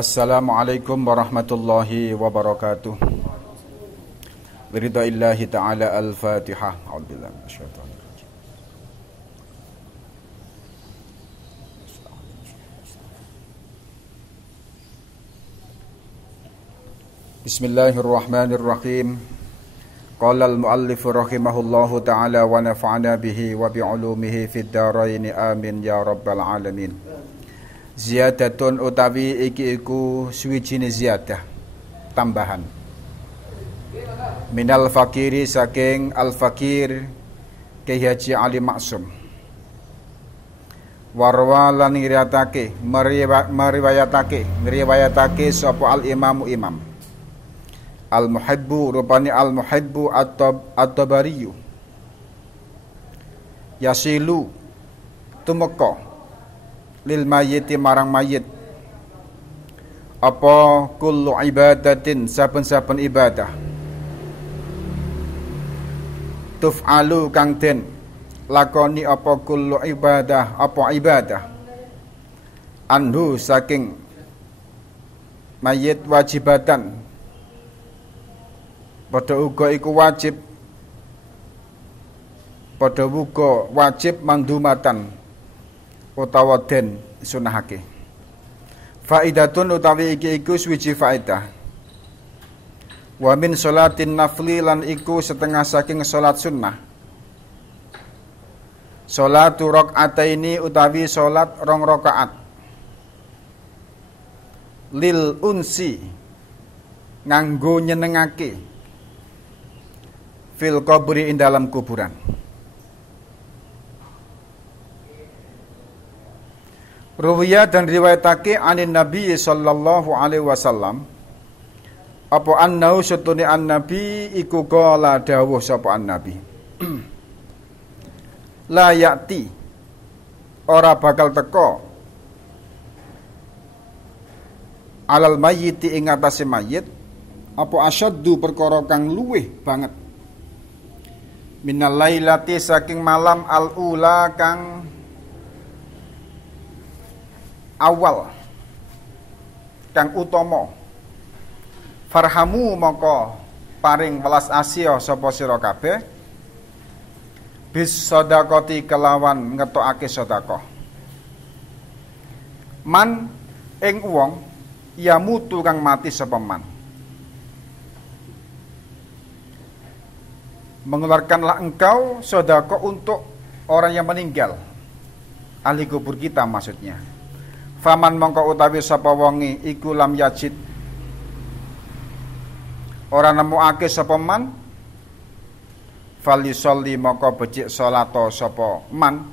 Assalamualaikum warahmatullahi wabarakatuh. Biridaillahi ta'ala al-Fatihah. A'udzubillahi minasyaitonir rajim. Bismillahirrahmanirrahim. Qala al-muallif rahimahullahu ta'ala wa nafa'ana bihi wa bi'ulumihi fid dharain amin ya rabbal alamin. Ziyadatun utawi iki iku suwijine ziyadah tambahan minal fakiri saking al fakir Kyai Haji Ali Maksum warwa lan meriwayatake sapa al imamu imam al muhibbu rupani al muhibbu at-Tabariyu yasilu tumeka lil mayyiti marang mayit apa kullu ibadatin saben-saben ibadah tuf'alu kang den lakoni apa kullu ibadah apa ibadah anhu saking mayit wajibatan padha uga iku wajib padha uga wajib mandumatan utawa den sunahake. Faidatun utawi iki iku suwiji faidah. Wa min sholatin nafli lan iku setengah saking salat sunnah. Sholatu rakaataini utawi salat rong rakaat. Lil unsi nganggo nyenengake fil qabri ing dalam kuburan. Ruwiya dan riwayatake anin Nabi sallallahu alaihi wasallam apa annau satune an-nabi iku qala dawuh sapa an-nabi la ya'ti ora bakal teko alal mayyiti ing atase mayit apa asyaddu perkara kang luweh banget minal lailati saking malam al-ula kang awal kang utama farhamu maka paring welas asih sapa sira kabeh bis sedekati kelawan ngetokake sedekah man ing wong ya mutu kang mati sapa man mengeluarkanlah engkau sedekah untuk orang yang meninggal ahli kubur kita maksudnya. Faman mongko utawi sapa wonge iku lam yajid ora nemokake sapa man falisolli mongko becik salato sapa man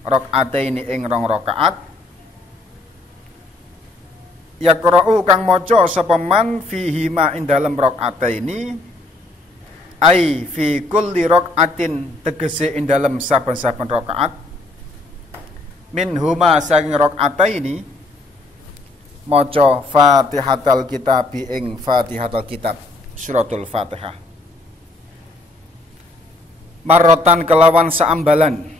rakaataini ing rong rakaat yaqra'u kang maca sapa man fihi ma ing dalem rakaataini ai fi kulli rakaatin tegese ing dalem saben-saben rakaat min huma saking rakaataini maca Fatihatul Kitab ing Fatihatul Kitab suratul Fatihah marrotan kelawan saambalan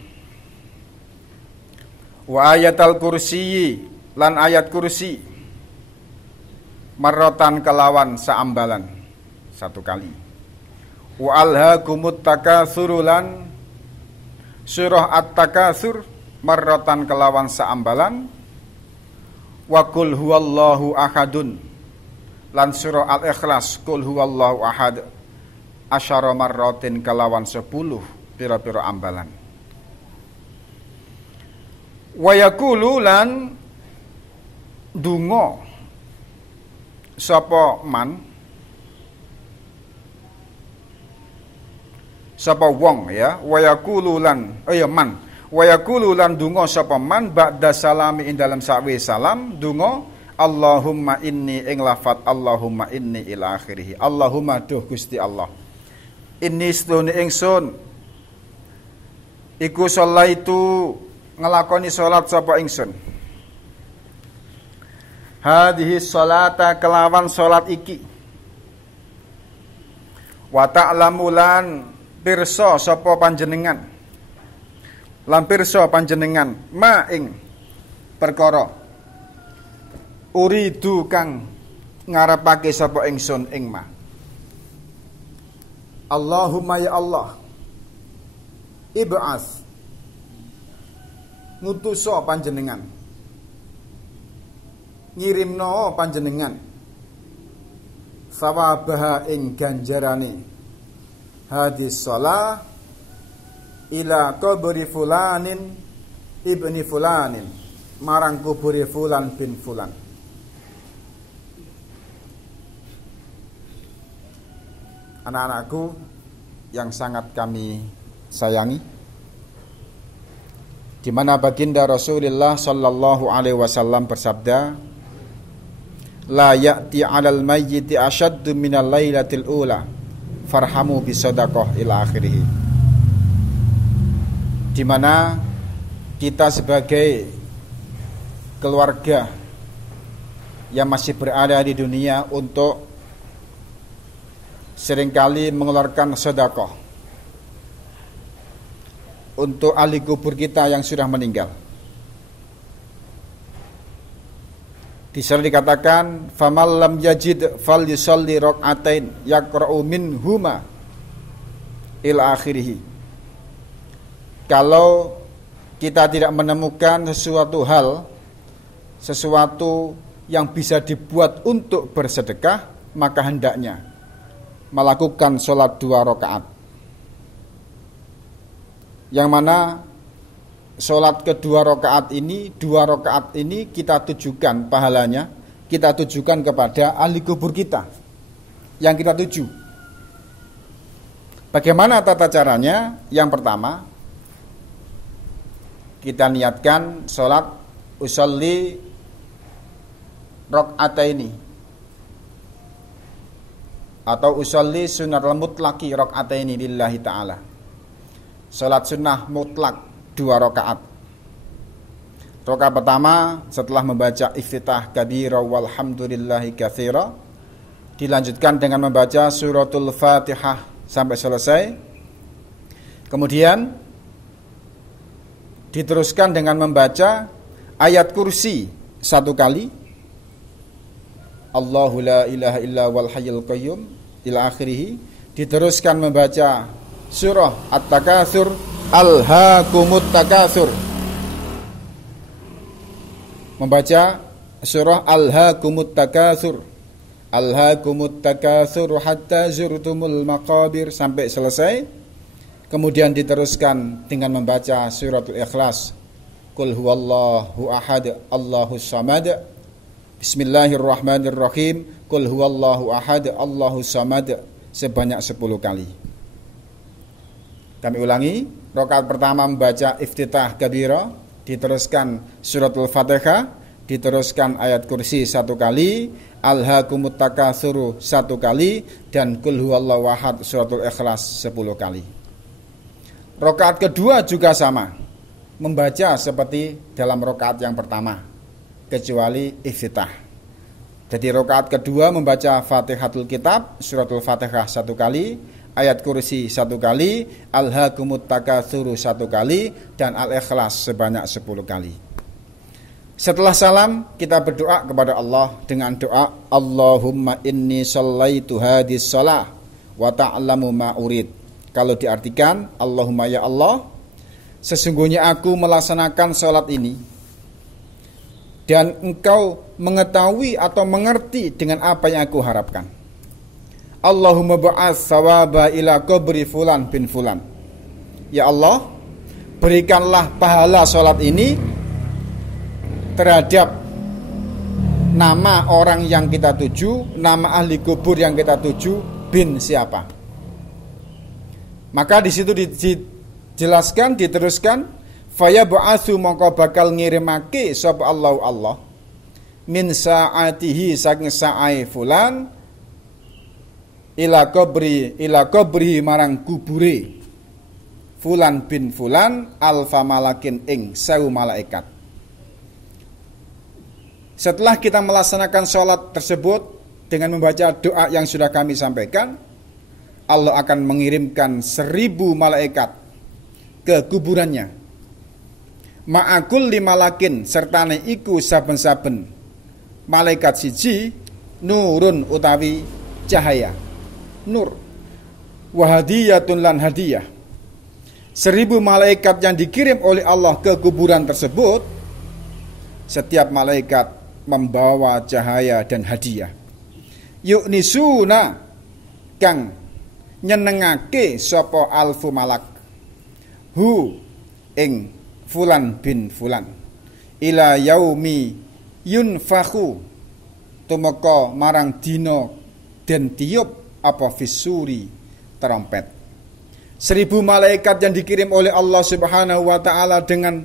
wa ayatul kursi lan ayat kursi marrotan kelawan saambalan satu kali wa alhaakumut takatsur lan surah at-takatsur marratan kelawan saambalan wa qul huwallahu ahadun lan surah al-ikhlas qul huwallahu ahad asyara marratin kelawan 10 pira-pira ambalan wa yaqulu lan donga sapa man sapa wong ya wa yaqulu lan man wa yaqulu lan donga sapa man ba'da salami ing dalam sawi salam donga Allahumma inni ing lafat Allahumma inni ila akhirih Allahumma duh Gusti Allah inni stune ingsun iku sholaitu ngelakoni salat sapa ingsun. Hadhihi sholata kelawan salat iki. Wa ta'lamu lan pirsa sapa panjenengan. Lan pirsa panjenengan ma ing perkara uridu kang ngarepake sapa ingsun ing ma. Allahumma ya Allah ib'ats ngutusa panjenengan, ngirimno panjenengan sawabaha ing ganjarane hadis shalah ila qabri fulanin ibni fulanin marang kuburi fulan bin fulan. Anak-anakku yang sangat kami sayangi, di mana baginda Rasulullah sallallahu alaihi wasallam bersabda, la ya'ti 'alal mayyiti ashaddu minal lailatil ula farhamu bisadaqah ila akhirih. Di mana kita sebagai keluarga yang masih berada di dunia untuk seringkali mengeluarkan sedekah untuk ahli kubur kita yang sudah meninggal. Di sana dikatakan famal lam yajid falyusalli rak'atain yaqra'u minhuma ila akhirih. Kalau kita tidak menemukan sesuatu yang bisa dibuat untuk bersedekah, maka hendaknya melakukan sholat 2 rakaat. Yang mana sholat kedua rakaat ini, 2 rakaat ini kita tujukan pahalanya, kita tujukan kepada ahli kubur kita yang kita tuju. Bagaimana tata caranya? Yang pertama, kita niatkan sholat usolli rakaataini atau usolli sunnatul mutlaqi rakaataini lillahi ta'ala. Salat sunnah mutlak 2 rakaat. Rakaat pertama setelah membaca iftitah kabira walhamdulillahi katsira, dilanjutkan dengan membaca suratul Fatihah sampai selesai. Kemudian diteruskan dengan membaca ayat kursi 1 kali, Allahu la ilaha illa wal hayyul qayyum ila akhirih. Diteruskan membaca surah At-Takatsur, Alhaakumut Takatsur. Membaca surah Alhaakumut Takatsur, Alhaakumut Takatsur hatta zurtumul maqabir sampai selesai. Kemudian diteruskan dengan membaca suratul Ikhlas, Qul huwallahu ahad, Allahus samad. Bismillahirrahmanirrahim. Qul huwallahu ahad, Allahus samad sebanyak 10 kali. Kami ulangi, rakaat pertama membaca iftitah kabira, diteruskan suratul Fatihah, diteruskan ayat kursi 1 kali, Alhaakumut Takatsur 1 kali, dan Qul huwallahu ahad suratul Ikhlas 10 kali. Rakaat kedua juga sama, membaca seperti dalam rakaat yang pertama, kecuali iftitah. Jadi rakaat kedua membaca Fatihatul Kitab, suratul Fatihah 1 kali, ayat kursi 1 kali, Alhaakumut Takatsur 1 kali, dan Al-Ikhlas sebanyak 10 kali. Setelah salam, kita berdoa kepada Allah dengan doa Allahumma inni shallaitu hadis shalah wa ta'lamu ma urid. Kalau diartikan, Allahumma ya Allah, sesungguhnya aku melaksanakan sholat ini dan engkau mengetahui atau mengerti dengan apa yang aku harapkan. Allahumma ba'ats sawaba ila qabri fulan bin fulan. Ya Allah, berikanlah pahala sholat ini terhadap nama orang yang kita tuju, nama ahli kubur yang kita tuju, bin siapa. Maka di situ dijelaskan, diteruskan, faya ba'atsu mongko bakal ngirimake sapa Allah min sa'atihi saking sa'ai fulan ila qabri marang kubure fulan bin fulan alfa malakin ing 1000 malaikat. Setelah kita melaksanakan sholat tersebut dengan membaca doa yang sudah kami sampaikan, Allah akan mengirimkan 1000 malaikat ke kuburannya. Ma'akul limalakin sertane iku saben-saben malaikat siji nurun utawi cahaya, nur, wahadiyatun lan hadiah. 1000 malaikat yang dikirim oleh Allah ke kuburan tersebut, setiap malaikat membawa cahaya dan hadiah. Yuknisuna kang nyenengake sapa alfu malak hu ing fulan bin fulan ila yaumi yunfakhu tumeka marang dina den tiup apa fisuri trompet. 1000 malaikat yang dikirim oleh Allah Subhanahu wa taala dengan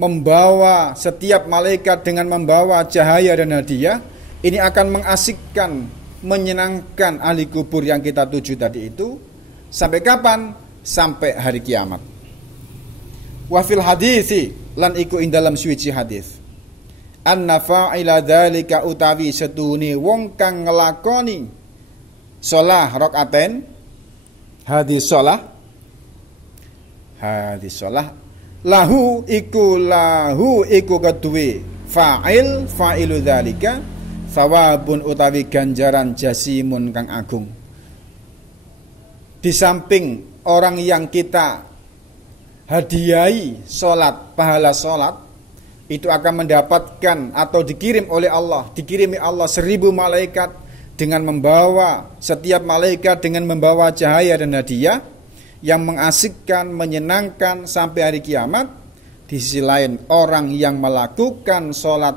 membawa, setiap malaikat dengan membawa cahaya dan hadiah, ini akan mengasikkan, menyenangkan ahli kubur yang kita tuju tadi itu. Sampai kapan? Sampai hari kiamat. Wa fil hadithi lan iku ing dalam suci hadis, anna fa'ila dzalika utawi setune wong kang nglakoni shalah rakaaten, hadis shalah lahu iku keduwe fa'ilu dzalika sawabun utawi ganjaran jasimun kang agung. Di samping orang yang kita hadiahi salat, pahala salat, itu akan mendapatkan atau dikirimi Allah 1000 malaikat dengan membawa, setiap malaikat dengan membawa cahaya dan hadiah yang mengasikkan, menyenangkan sampai hari kiamat. Di sisi lain, orang yang melakukan sholat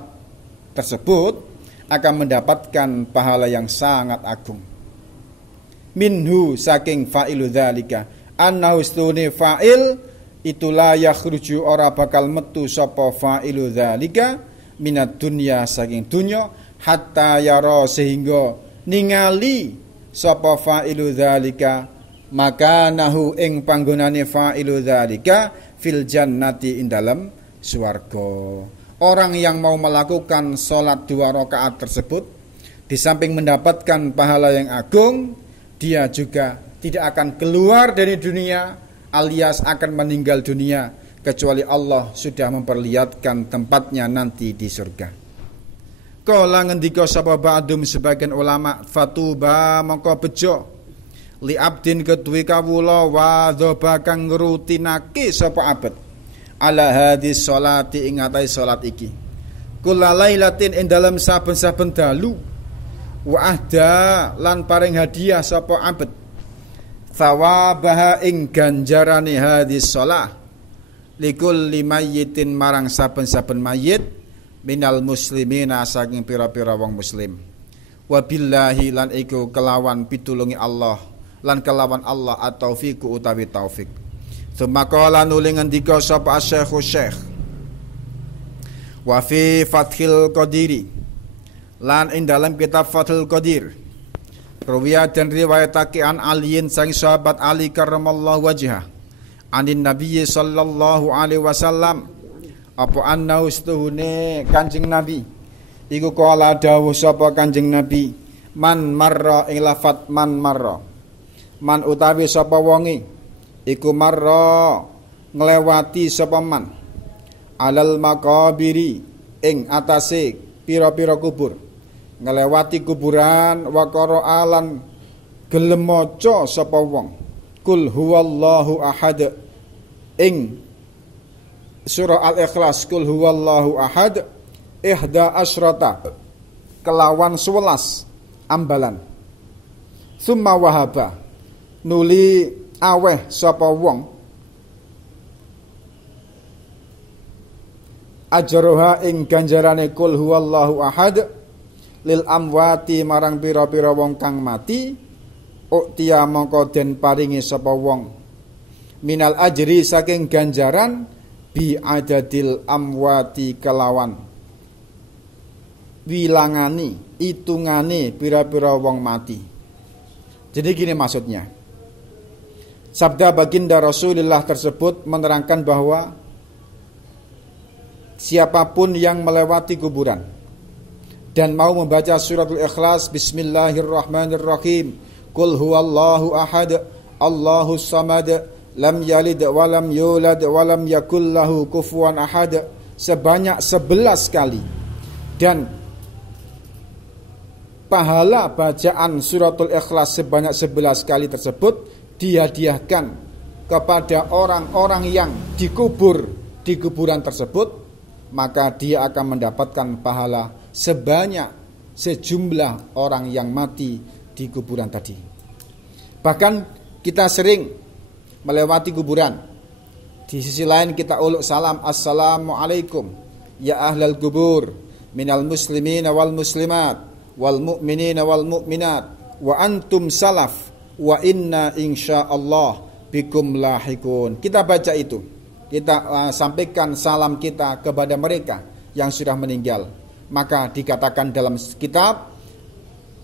tersebut akan mendapatkan pahala yang sangat agung. Minhu saking fa'ilu dzalika annahu stune fa'il itulah yakhruju ora bakal metu sapa fa'ilu dzalika minad dunya saking dunya hatta yara sehingga ningali sapa fa'ilu dzalika maka nahu ing panggonane fa'ilu dzalika fil jannati ing dalam swarga. Orang yang mau melakukan sholat 2 rakaat tersebut, di samping mendapatkan pahala yang agung, dia juga tidak akan keluar dari dunia alias akan meninggal dunia kecuali Allah sudah memperlihatkan tempatnya nanti di surga. Kala ngendika sapa ba'dum sebagian ulama, fatuba maka bejo li abdin kedue kawula wa dzaba kang ngrutinake sapa abad ala hadis sholati ing atai salat iki kulalailatin ing dalam saben-saben dalu wa ahda lan paring hadiah sapa abad thawabaha ing ganjarane hadis shalah likulli mayyitin marang saben-saben mayit minal muslimina saking pira-pira wong muslim. Wabillahi lan iku kelawan pitulungi Allah lan kelawan Allah at-taufiqu utawi taufik. Sumaqala nuli ngendika sapa Syekh wa fi Fathil Qadiri lan ing dalam kitab Fathul Qadir riwayat dan riwayatake an aliin sang sahabat Ali karramallahu wajhah anin Nabi sallallahu alaihi wasallam apa anna ustuhune Kanjeng Nabi iku kala dawuh sapa Kanjeng Nabi man marra ing lafat man marra man utawi sapa wonge iku marra nglewati sapa man alal maqabiri ing atase pira-pira kubur nglewati kuburan waqara alan gelem maca sapa wong kul huwallahu ahad ing surah Al-Ikhlas kul huwallahu ahad ihda asyrata kelawan 11 ambalan summa wahaba nuli aweh sapa wong ajroha ing ganjarane kul huwallahu ahad lil amwati marang pira-pira wong kang mati uktia mongko den paringi sapa wong minal ajri saking ganjaran bi adadil amwati kelawan wilangani itungane pira-pira wong mati. Jadi gini maksudnya, Sabda baginda Rasulullah tersebut menerangkan bahwa siapapun yang melewati kuburan dan mau membaca suratul Ikhlas, Bismillahirrahmanirrahim, Qul huwallahu ahad, Allahus samad, lam yalid walam yulad walam yakul lahu kufuwan ahad, sebanyak 11 kali, dan pahala bacaan suratul Ikhlas sebanyak 11 kali tersebut dihadiahkan kepada orang-orang yang dikubur di kuburan tersebut, maka dia akan mendapatkan pahala sebanyak sejumlah orang yang mati di kuburan tadi. Bahkan kita sering melewati kuburan. Di sisi lain kita uluk salam, Assalamualaikum ya ahlal kubur minal muslimina wal muslimat wal mu'minina wal mu'minat wa antum salaf wa inna insyaallah bikum lahikun. Kita baca itu, kita sampaikan salam kita kepada mereka yang sudah meninggal. Maka dikatakan dalam kitab,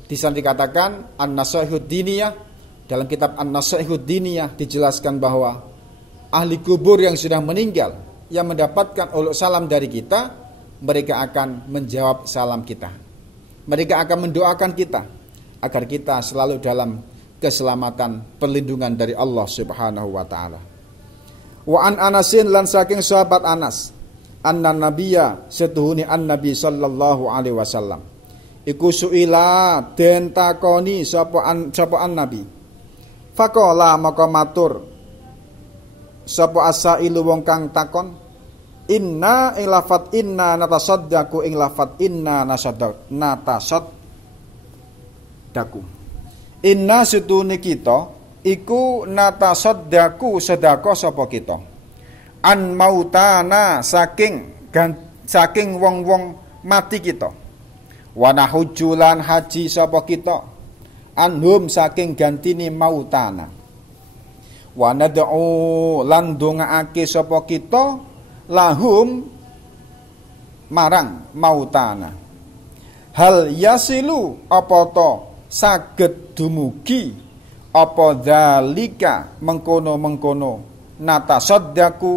di sana dikatakan An-Nasaihud Diniyah, dalam kitab An-Nasaihud Diniyah dijelaskan bahwa ahli kubur yang sudah meninggal yang mendapatkan uluk salam dari kita, mereka akan menjawab salam kita. Mereka akan mendoakan kita agar kita selalu dalam keselamatan, perlindungan dari Allah Subhanahu wa taala. Wa an Anasin, lan saking sahabat Anas, anna nabiyya setuhuni an-nabi sallallahu alaihi wasallam iku suila den takoni sapa an-nabi, faqala maka matur sapa asailu wong kang takon, inna ing lafat inna natasaddaqu ing lafat inna natasaddaqu, inna setune kita iku natasaddaqu sedekah sapa kita an mautana saking wong-wong mati kita, wa nahujjulan haji sapa kita anhum saking gantine mautana, wa nad'u lan dongaake sapa kita lahum marang mautana, hal yasilu apa to saged dumugi apa dzalika mengkono-mengkono natasaddaqu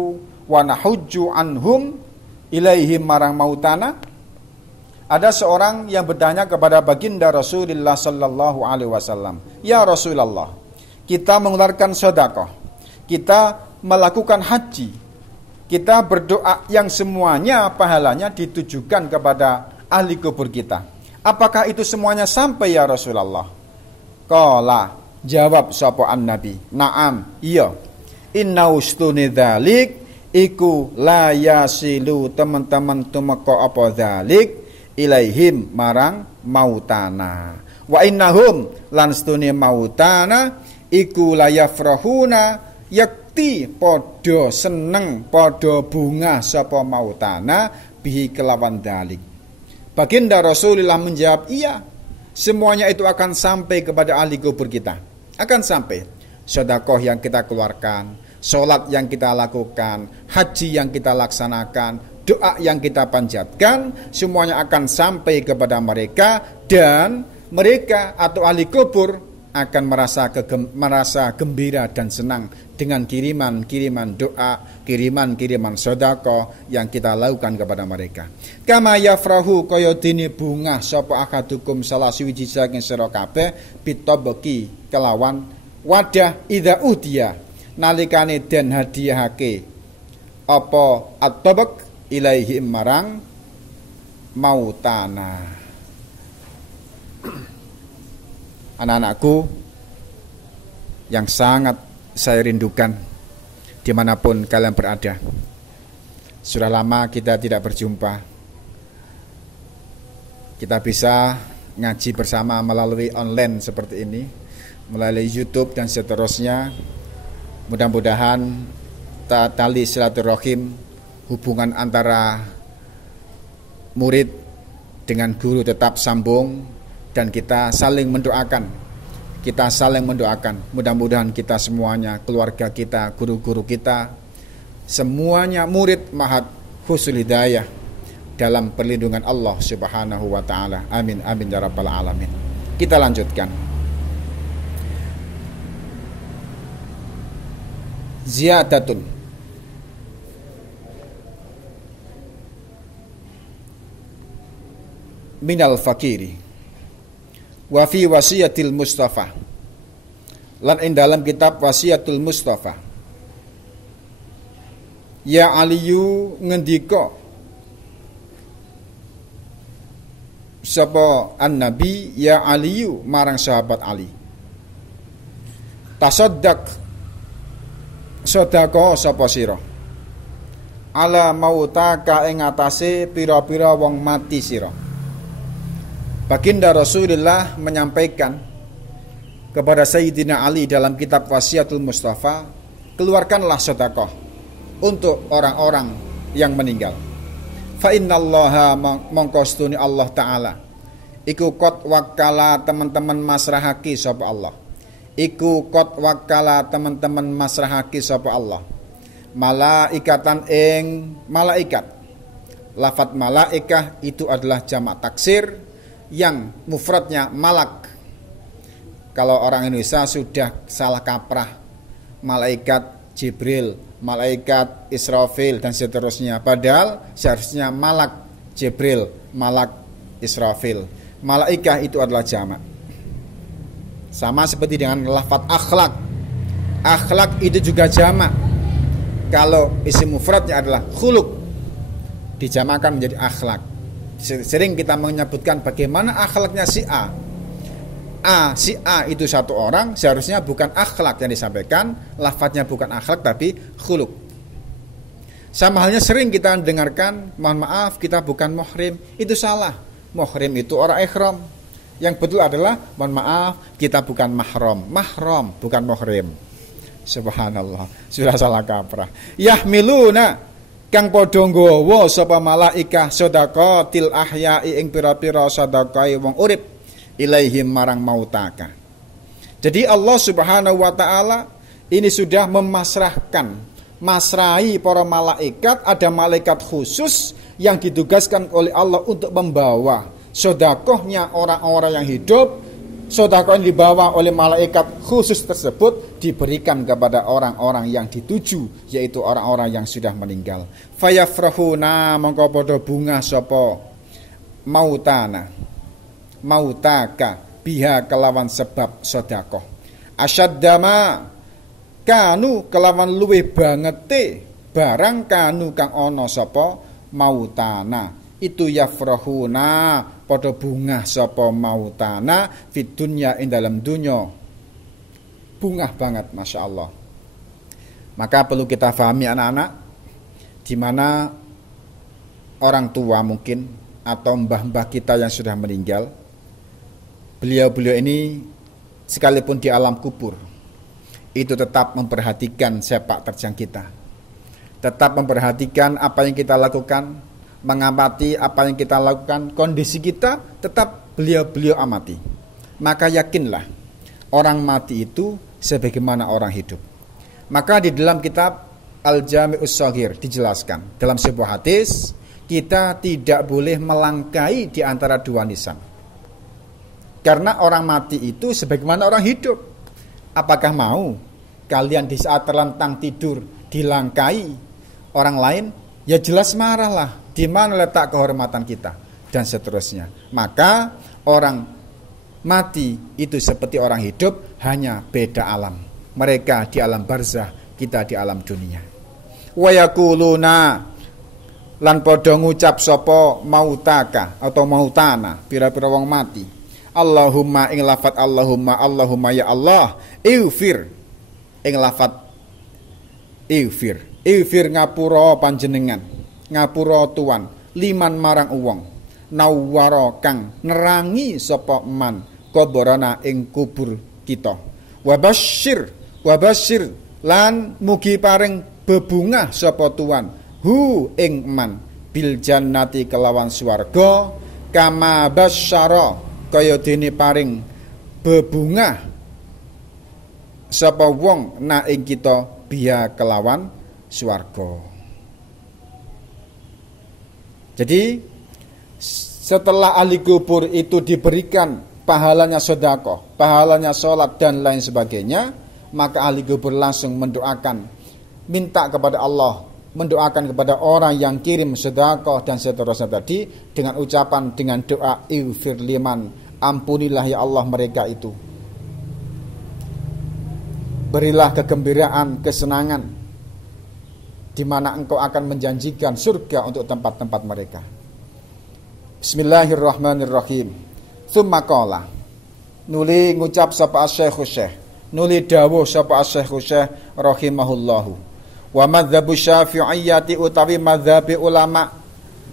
wa nahujju anhum ilaihim marang mautana. Ada seorang yang bertanya kepada baginda Rasulullah sallallahu alaihi wasallam, ya Rasulullah, kita mengeluarkan sedekah, kita melakukan haji, kita berdoa yang semuanya pahalanya ditujukan kepada ahli kubur kita, apakah itu semuanya sampai ya Rasulullah? Qala, jawab sapa an-nabi, na'am, iya. Inna ustuni dzalik iku la yasilu teman-teman tumeka apa dzalik ilaihim marang mautana, wa innahum lan stune mautana iku la yafrahuna yakti padha seneng padha bunga sapa mautana bihi kelawan dzalik. Baginda Rasulullah menjawab, iya, semuanya itu akan sampai kepada ahli kubur kita, akan sampai. Sedekah yang kita keluarkan, sholat yang kita lakukan, haji yang kita laksanakan, doa yang kita panjatkan, semuanya akan sampai kepada mereka, dan mereka atau ahli kubur akan merasa gembira dan senang dengan kiriman-kiriman doa, kiriman-kiriman sedekah yang kita lakukan kepada mereka. Kama yafrahu kaya dene bunga sapa akadukum salah suwiji saking sira kabeh bitabaki kelawan wadah idza udiya nalikane den hadiahake apa at-tabak ilaihi marang mautana. Anak-anakku yang sangat saya rindukan dimanapun kalian berada, sudah lama kita tidak berjumpa. Kita bisa ngaji bersama melalui online seperti ini, melalui YouTube dan seterusnya. Mudah-mudahan tali silaturahim, hubungan antara murid dengan guru tetap sambung, dan kita saling mendoakan. Mudah-mudahan kita semuanya, keluarga kita, guru-guru kita, semuanya murid mahat husnul hidayah dalam perlindungan Allah Subhanahu wa taala. Amin amin ya rabbal alamin. Kita lanjutkan. ziyadatun minal fakiri wa fi wasiyatil Mustafa, lan ing dalam kitab wasiatul Mustafa, ya Aliyu ngendika sapa an-nabi ya Aliyu marang sahabat Ali, tasaddaq sedekah sapa sira ala mautaka ing atase pira-pira wong mati sira. Baginda Rasulullah menyampaikan kepada Sayyidina Ali dalam kitab Wasiatul Mustafa, keluarkanlah sedekah untuk orang-orang yang meninggal. Fa innallaha mongkostuni Allah Ta'ala iku kot wakala teman-teman masrahaki sapa Allah. Iku kot wakala teman-teman masrahaki sapa Allah. Malaikatan ing malaikat. Lafat malaikah itu adalah jamak taksir yang mufradnya malak. Kalau orang Indonesia sudah salah kaprah, malaikat Jibril, malaikat Israfil dan seterusnya. Padahal seharusnya malak Jibril, malak Israfil. Malaikah itu adalah jamak. Sama seperti dengan lafaz akhlak. Akhlak itu juga jamak. Kalau isim mufradnya adalah khuluq, dijamakkan menjadi akhlak. Sering kita menyebutkan bagaimana akhlaknya si A. Si A itu satu orang, seharusnya bukan akhlak yang disampaikan, lafadznya bukan akhlak tapi khuluq. Sama halnya sering kita dengarkan, mohon maaf kita bukan muhrim, itu salah. Muhrim itu orang ihram. Yang betul adalah, mohon maaf kita bukan mahram. Mahram bukan muhrim. Subhanallah, sudah salah kaprah. Yahmiluna kang padha nggawa sapa malaikah sedaqatil ahya'i ing pira-pira sedekahe wong urip ilaihim marang mautaka. Jadi Allah Subhanahu wa taala ini sudah masrahi para malaikat. Ada malaikat khusus yang ditugaskan oleh Allah untuk membawa sedekahnya orang-orang yang hidup. Sedekah yang dibawa oleh malaikat khusus tersebut diberikan kepada orang-orang yang dituju, yaitu orang-orang yang sudah meninggal. Fayafrahuna mongko padha bunga sapa mautaka biha kelawan sebab sedekah. Asyaddama kanu kelawan luwih bangete barang kanu kang ana sapa mautana. Itu yafrahuna padha bungah sapa mautana fid dunya ing dalam dunya. Bungah banget, Masya Allah. Maka perlu kita pahami anak-anak, di mana orang tua mungkin atau mbah-mbah kita yang sudah meninggal, beliau-beliau ini sekalipun di alam kubur itu tetap memperhatikan sepak terjang kita, tetap memperhatikan apa yang kita lakukan, mengamati apa yang kita lakukan, kondisi kita tetap beliau-beliau amati. Maka yakinlah orang mati itu sebagaimana orang hidup. Maka di dalam kitab Al-Jami'us Shaghir dijelaskan dalam sebuah hadis, kita tidak boleh melangkai di antara dua nisan. Karena orang mati itu sebagaimana orang hidup. Apakah mau kalian di saat terlentang tidur dilangkai orang lain? Ya jelas marahlah. Di mana letak kehormatan kita dan seterusnya. Maka orang mati itu seperti orang hidup, hanya beda alam. Mereka di alam barzah, kita di alam dunia. Wa yaquluna lan padha ngucap sapa mautaka atau mautana, pira-pira wong mati. Allahumma ing lafat Allahumma ya Allah, ighfir ing lafat ighfir ngapura panjenengan, ngapura tuan liman marang uwong nawwara kang nerangi sapa man kuburana ing kubur kita. Wabasyir lan mugi paring bebungah sapa tuan hu ing man bil jannati kelawan swarga kama basyara kaya dene paring bebungah sapa wong na ing kita biya kelawan swarga. Jadi setelah ahli kubur itu diberikan pahalanya sedekah, pahalanya sholat dan lain sebagainya, maka ahli kubur langsung mendoakan minta kepada Allah, mendoakan kepada orang yang kirim sedekah dan seterusnya tadi dengan ucapan, dengan doa ighfir liman, ampunilah ya Allah mereka itu. Berilah kegembiraan, kesenangan, di mana engkau akan menjanjikan surga untuk tempat-tempat mereka. Bismillahirrahmanirrahim. Tsumma qala, nuli ngucap sapa asy-syekh, nuli dawuh sapa asy-syekh rahimahullahu. Wa madzhabu syafi'iyyati utawi madzhabi ulama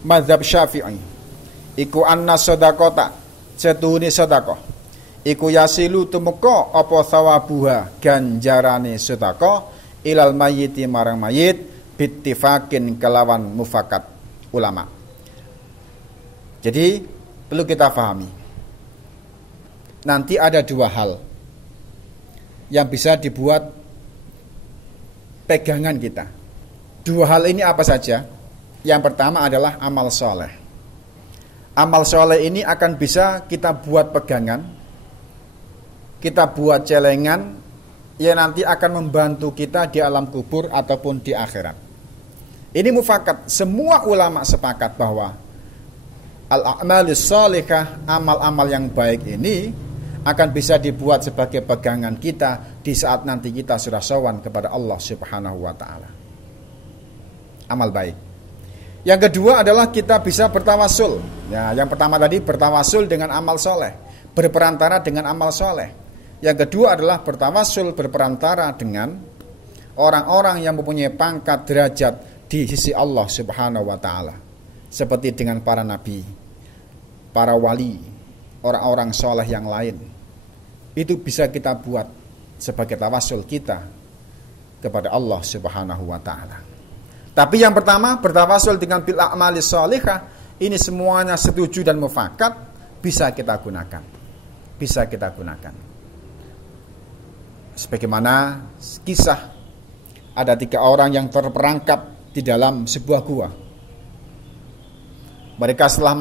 madzhab Syafi'i iku anna shadaqata setune sedekah iku yasilu tumeka apa thawabuha ganjarane sedekah ilal mayyiti marang mayit bittifakin kelawan mufakat ulama. Jadi perlu kita pahami, nanti ada dua hal yang bisa dibuat pegangan kita. Dua hal ini apa saja? Yang pertama adalah amal soleh. Amal soleh ini akan bisa kita buat pegangan, kita buat celengan, yang nanti akan membantu kita di alam kubur ataupun di akhirat. Ini mufakat, semua ulama sepakat bahwa al-a'malus sholihah, amal-amal yang baik ini akan bisa dibuat sebagai pegangan kita di saat nanti kita sudah sowan kepada Allah Subhanahu wa taala. Amal baik. Yang kedua adalah kita bisa bertawasul. Ya, yang pertama tadi bertawasul dengan amal soleh, berperantara dengan amal soleh. Yang kedua adalah bertawasul, berperantara dengan orang-orang yang mempunyai pangkat derajat di sisi Allah Subhanahu wa taala, seperti dengan para nabi, para wali, orang-orang soleh yang lain. Itu bisa kita buat sebagai tawasul kita kepada Allah Subhanahu wa taala. Tapi yang pertama, bertawasul dengan bil a'malis sholihah, ini semuanya setuju dan mufakat, bisa kita gunakan. Bisa kita gunakan. Sebagaimana kisah ada 3 orang yang terperangkap di dalam sebuah gua. Mereka setelah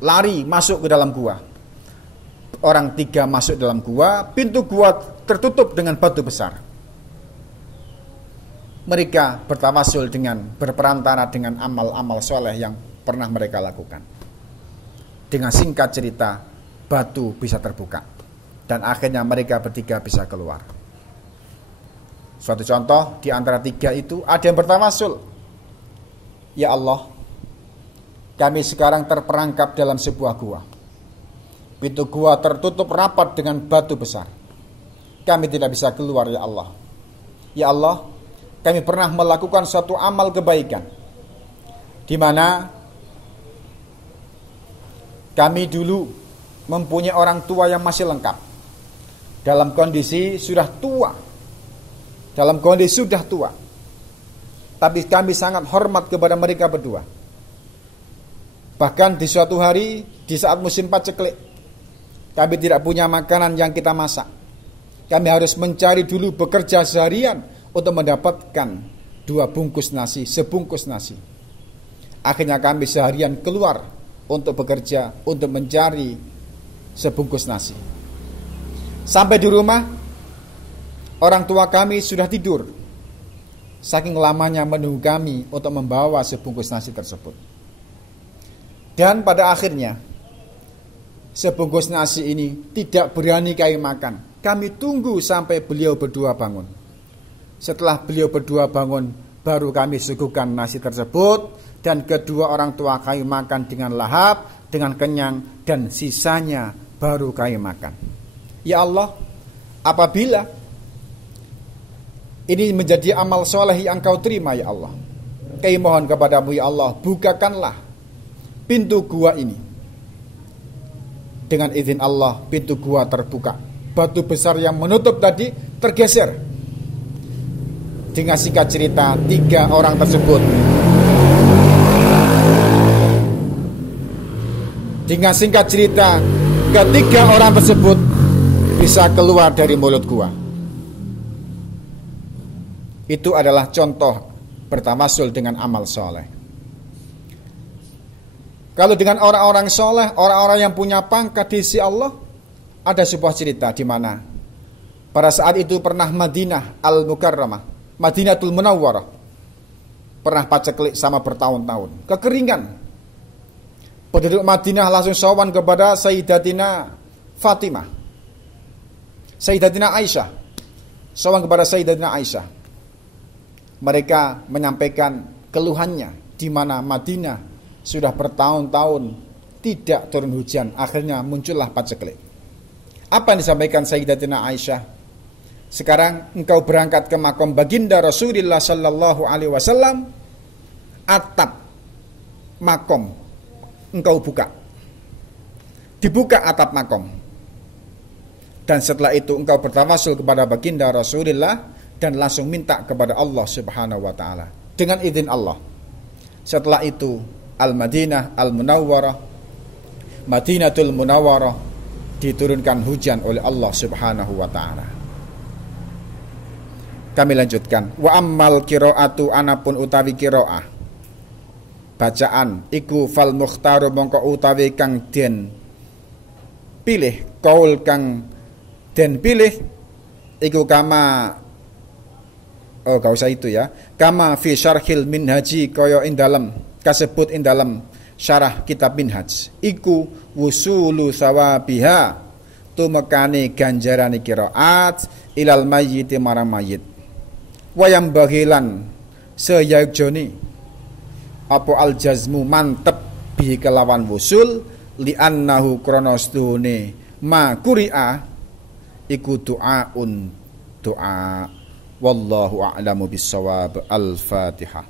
lari masuk ke dalam gua. Orang 3 masuk dalam gua, pintu gua tertutup dengan batu besar. Mereka bertawasul dengan berperantara dengan amal-amal soleh yang pernah mereka lakukan. Dengan singkat cerita, batu bisa terbuka dan akhirnya mereka bertiga bisa keluar. Suatu contoh, di antara 3 itu ada yang bertawasul, ya Allah, kami sekarang terperangkap dalam sebuah gua. Pintu gua tertutup rapat dengan batu besar. Kami tidak bisa keluar ya Allah. Ya Allah, kami pernah melakukan suatu amal kebaikan, di mana kami dulu mempunyai orang tua yang masih lengkap, dalam kondisi sudah tua. Tapi kami sangat hormat kepada mereka berdua. Bahkan di suatu hari, di saat musim paceklik, kami tidak punya makanan yang kita masak. Kami harus mencari dulu, bekerja seharian untuk mendapatkan 2 bungkus nasi, sebungkus nasi. Akhirnya kami seharian keluar untuk bekerja, untuk mencari sebungkus nasi. Sampai di rumah, orang tua kami sudah tidur. Saking lamanya menunggu kami untuk membawa sebungkus nasi tersebut. Dan pada akhirnya, sebungkus nasi ini tidak berani kami makan. Kami tunggu sampai beliau berdua bangun. Setelah beliau berdua bangun, baru kami suguhkan nasi tersebut, dan kedua orang tua kami makan dengan lahap, dengan kenyang, dan sisanya baru kami makan. Ya Allah, apabila ini menjadi amal soleh yang Kau terima ya Allah, kami mohon kepadamu ya Allah, bukakanlah pintu gua ini. Dengan izin Allah, pintu gua terbuka. Batu besar yang menutup tadi tergeser. Dengan singkat cerita, 3 orang tersebut, dengan singkat cerita, ketiga orang tersebut bisa keluar dari mulut gua. Itu adalah contoh bertawasul dengan amal soleh. Kalau dengan orang-orang soleh, orang-orang yang punya pangkat di sisi Allah, ada sebuah cerita di mana pada saat itu pernah Madinah Al-Mukarramah, Madinatul Munawwarah pernah paceklik sama bertahun-tahun, kekeringan. Penduduk Madinah langsung sowan kepada Sayyidatina Fatimah, Sayyidatina Aisyah, sowan kepada Sayyidatina Aisyah. Mereka menyampaikan keluhannya, di mana Madinah sudah bertahun-tahun tidak turun hujan. Akhirnya muncullah paceklik. Apa yang disampaikan Sayyidatina Aisyah? Sekarang engkau berangkat ke makom baginda Rasulullah sallallahu alaihi wasallam, atap makom engkau buka. Dibuka atap makom. Dan setelah itu engkau bertawasul kepada baginda Rasulullah dan langsung minta kepada Allah Subhanahu wa taala dengan izin Allah. Setelah itu Al-Madinah Al-Munawwarah, Madinatul Munawwarah, diturunkan hujan oleh Allah Subhanahu wa taala. Kami lanjutkan. Wa ammal qiraatu anapun utawi qiraah, bacaan iku fal mukhtaru mongko utawi kang den pilih, kaul kang den pilih iku kama, oh gak usah itu ya, kama fi syarhil minhaji, kaya ing dalam kasebut ing dalam syarah kitab minhaj, iku wusulu sawabiha, tumekane ganjarane qiraat ilal mayyiti marang mayit, wayam bagilan seyagjoni apa al jazmu mantep bi kelawan wusul li annahu kronostuhune ma quri'a iku du'aun doa. Wallahu a'lamu bissawab. Al-Fatihah.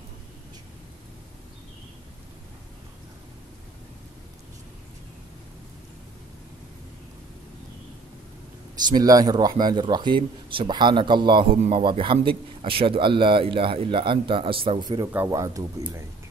Bismillahirrahmanirrahim. Subhanakallahumma wa bihamdik asyhadu an la ilaha illa anta astaghfiruka wa atubu ilaik.